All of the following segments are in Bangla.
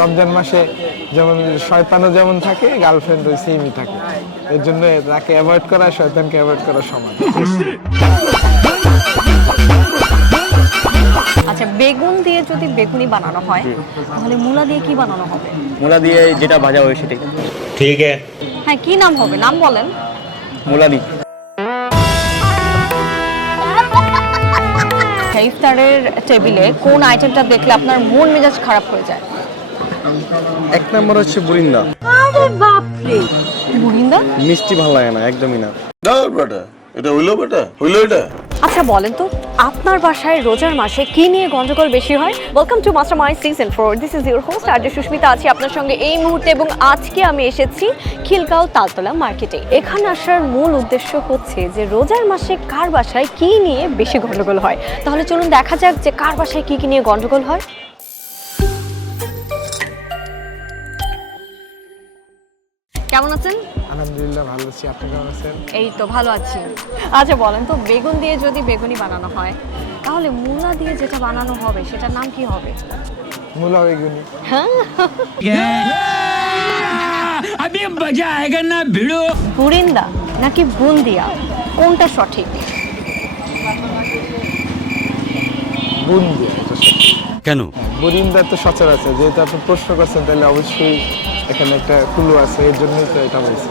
রমজান মাসে যেমন শয়তানও যেমন থাকে, গার্লফ্রেন্ড ওই সেমই থাকে। এর জন্য তাকে অ্যাভয়েড করা শয়তানকে অ্যাভয়েড করা সমান। আচ্ছা, বেগুন দিয়ে যদি বেগুনি বানানো হয় তাহলে মূলা দিয়ে কি বানানো হবে? মূলা দিয়ে যেটা ভাজা হয় সেটাই। ठीक है। হ্যাঁ, কি নাম হবে? নাম বলেন। মূলাদি। ইফতারের টেবিলে কোন আইটেমটা দেখলে আপনার মন মেজাজ খারাপ হয়ে যায়? এক নম্বর হচ্ছে বুরিন্দা। বুরিন্দা? মিষ্টি ভালো লাগে না, একদমই না। আচ্ছা বলেন তো, আপনার বাসায় রোজার মাসে কি নিয়ে গন্ডগোল বেশি হয়? Welcome to Mastermind season 4। This is your host RJ Susmita, আছি আপনার সঙ্গে এই মুহূর্তে, এবং আজকে আমি এসেছি খিলগাঁও তালতলা মার্কেটে। এখানে আসার মূল উদ্দেশ্য হচ্ছে যে রোজার মাসে কার বাসায় কি নিয়ে বেশি গন্ডগোল হয়। তাহলে চলুন দেখা যাক যে কার বাসায় কি নিয়ে গন্ডগোল হয়। কেমন আছেন? আলহামদুলিল্লাহ ভালো আছি, আপনি কেমন আছেন? এই তো ভালো আছি। আচ্ছা বলেন তো, বেগুন দিয়ে যদি বেগুনি বানানো হয় তাহলে মূলা দিয়ে যেটা বানানো হবে সেটার নাম কি হবে? মূলা বেগুনি। अभी मजा आएगा ना भिड़ो। বুরিন্দা নাকি বুন্দিয়া, কোনটা সঠিক? বুন্দিয়া। কেন? বুরিন্দা তো সচরাচর, যেহেতু আপনি প্রশ্ন করছেন তাহলে অবশ্যই এখানে একটা ক্লু আছে, এর জন্যই তো এটা বলছি।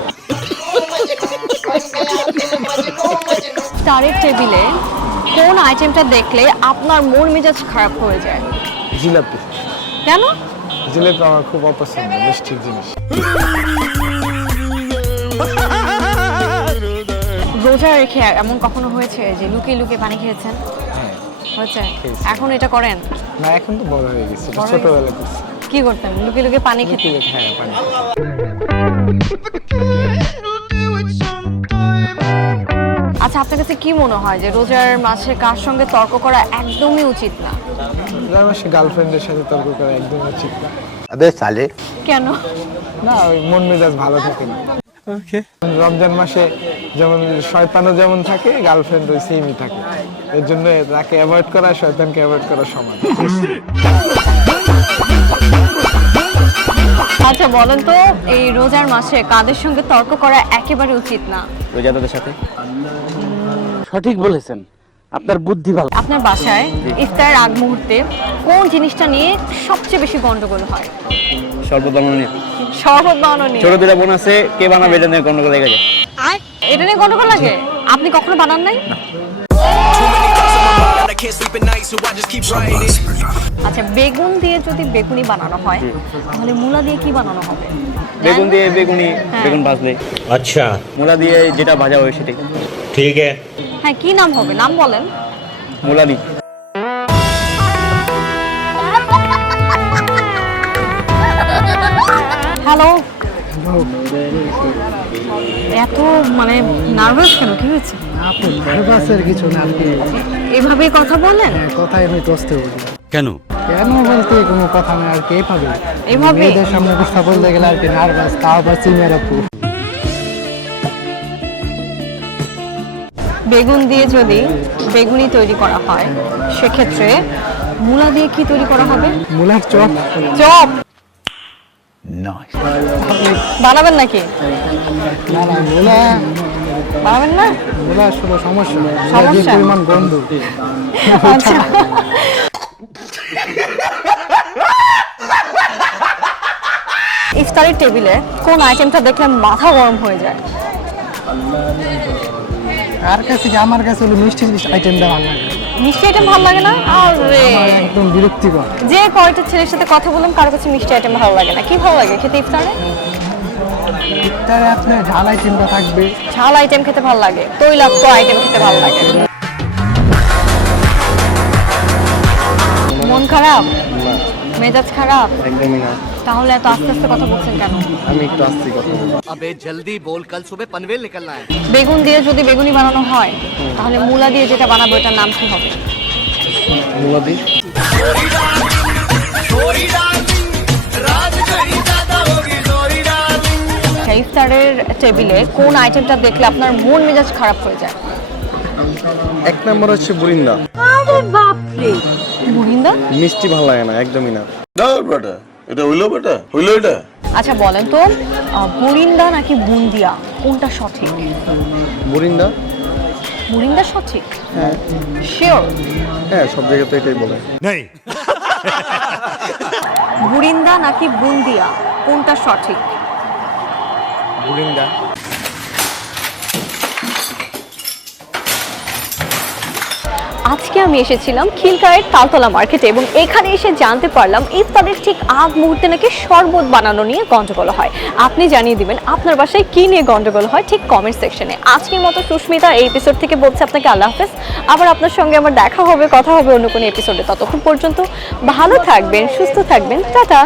ইফতারের টেবিলে কোন আইটেমটা দেখলে আপনার মন মেজাজ খারাপ হয়ে যায়? জিলাপি। কেন? জিলাপি আমার খুব অপছন্দ, মিষ্টির জিনিস। রোজা রেখে এমন কখনো হয়েছে যে লুকিয়ে লুকিয়ে পানি খেয়েছেন? হ্যাঁ, হয়েছে? খেয়েছি। এখন এটা করেন? না এখন তো বড় হয়ে গেছে, বড় হয়ে ছোটবেলা করছি। কি করতেন? লুকিয়ে লুকিয়ে পানি খেতেন? হ্যাঁ, পানি। আচ্ছা, আপনার কাছে কি মনে হয় যে রোজার মাসে কার সঙ্গে তর্ক করা একদমই উচিত না? রোজার মাসে গার্লফ্রেন্ডের সাথে তর্ক করা একদম উচিত না। अबे साले। কেন? না, ওই মন মেজাজ ভালো থাকে না। রমজান মাসে যেমন শয়তানও যেমন থাকে, গার্লফ্রেন্ড ওই সেমই থাকে। এর জন্য তাকে অ্যাভয়েড করা শয়তানকে অ্যাভয়েড করা সমান। আচ্ছা বলেন তো, এই রোজার মাসে কাদের সঙ্গে তর্ক করা একেবারে উচিত না? রোজাদারদের সাথে। সঠিক বলেছেন, আপনার বুদ্ধি ভালো। আপনার বাসায় ইফতারের আগ মুহূর্তে কোন জিনিসটা নিয়ে সবচেয়ে বেশি গন্ডগোল হয়? শরবত বানানো নিয়ে। শরবত বানানো নিয়ে। ছোট দুটা বোন আছে, কে বানাবে এটা নিয়ে গন্ডগোল লেগে যায়। এটা নিয়ে গন্ডগোল লাগে? আপনি কখনো বানান নাই? আচ্ছা, বেগুন দিয়ে যদি বেগুনি বানানো হয় তাহলে মূলা দিয়ে কি বানানো হবে? বেগুন দিয়ে বেগুনি, হ্যাঁ। বেগুন ভাজলে। अच्छा মূলা দিয়ে যেটা ভাজা হয় সেটাই। ठीक है। হ্যাঁ, কি নাম হবে? নাম বলেন। মূলাদি। হ্যালো। এত মানে নার্ভাস কেন? কি হয়েছে? আপনি নার্ভাসের কিছু না, আপনি এভাবেই কথা বলেন? কথাই আমি টসতে বলি। কেন? কেন বলতে কোনো কথা নেই আর কি, এইভাবে এভাবে? মেয়েদের সামনে কথা বলতে গেলে আর কি নার্ভাস, তাও আবার সিনিয়র আপু। বেগুন দিয়ে যদি বেগুনি তৈরি করা হয় সেক্ষেত্রে মূলা দিয়ে কি তৈরি করা হবে? মুলার চপ। চপ বানাবেন নাকি? না না, মুলা বানাবেন না? মুলা আসলে সমস্যা, সমস্যা? যে পরিমাণ গন্ধ। আচ্ছা, ইফতারের টেবিলে কোন আইটেমটা দেখলে মাথা গরম হয়ে যায়? আর কাছে কি, আমার কাছে হলো মিষ্টি জিনিস আইটেমটা ভালো লাগে, মিষ্টি আইটেম ভালো লাগে না? আরে, আমার একদম বিরক্তিকর। যে কয়টা ছেলের সাথে কথা বললাম কারো কাছে মিষ্টি আইটেম ভালো লাগে না। কি ভালো লাগে খেতে ইফতারে? ইফতারে আপনার ঝাল আইটেমটা থাকবে। ঝাল আইটেম খেতে ভালো লাগে, তৈলাক্ত আইটেম খেতে ভালো লাগে। মন খারাপ? মেজাজ খারাপ? একদমই না। তাহলে এত আস্তে আস্তে কথা বলছেন কেন? আমি একটু আসছি কথা বলবো। अबे जल्दी बोल, कल सुबह पनवेल निकलना है। বেগুন দিয়ে যদি বেগুনি বানানো হয় তাহলে মূলা দিয়ে যেটা বানাবো এটার নাম কি হবে? মূলাদি। ইফতারের টেবিলে কোন আইটেমটা দেখলে আপনার মন মেজাজ খারাপ হয়ে যায়? এক নম্বর হচ্ছে বুরিন্দা। বুরিন্দা? মিষ্টি ভালো লাগে না, একদমই না। এটা হইলো বেটা, হইলো এটা। আচ্ছা বলেন তো বুরিন্দা নাকি বুন্দিয়া কোনটা সঠিক? বুরিন্দা। বুরিন্দা সঠিক? শিওর? হ্যাঁ, সব জায়গাতে এটাই বলে। বুরিন্দা নাকি বুন্দিয়া কোনটা সঠিক? বুরিন্দা। আজকে আমি এসেছিলাম খিলগাঁওয়ের তালতলা মার্কেটে এবং এখানে এসে জানতে পারলাম ইফতারের ঠিক আগ মুহূর্তে নাকি শরবত বানানো নিয়ে গন্ডগোল হয়। আপনি জানিয়ে দিবেন আপনার বাসায় কি নিয়ে গন্ডগোল হয় ঠিক কমেন্ট সেকশনে। আজকের মতো সুস্মিতা এই এপিসোড থেকে বলছে আপনাকে আল্লাহ হাফেজ। আবার আপনার সঙ্গে আমার দেখা হবে, কথা হবে অন্য কোনো এপিসোডে। ততক্ষণ পর্যন্ত ভালো থাকবেন, সুস্থ থাকবেন, টাটা।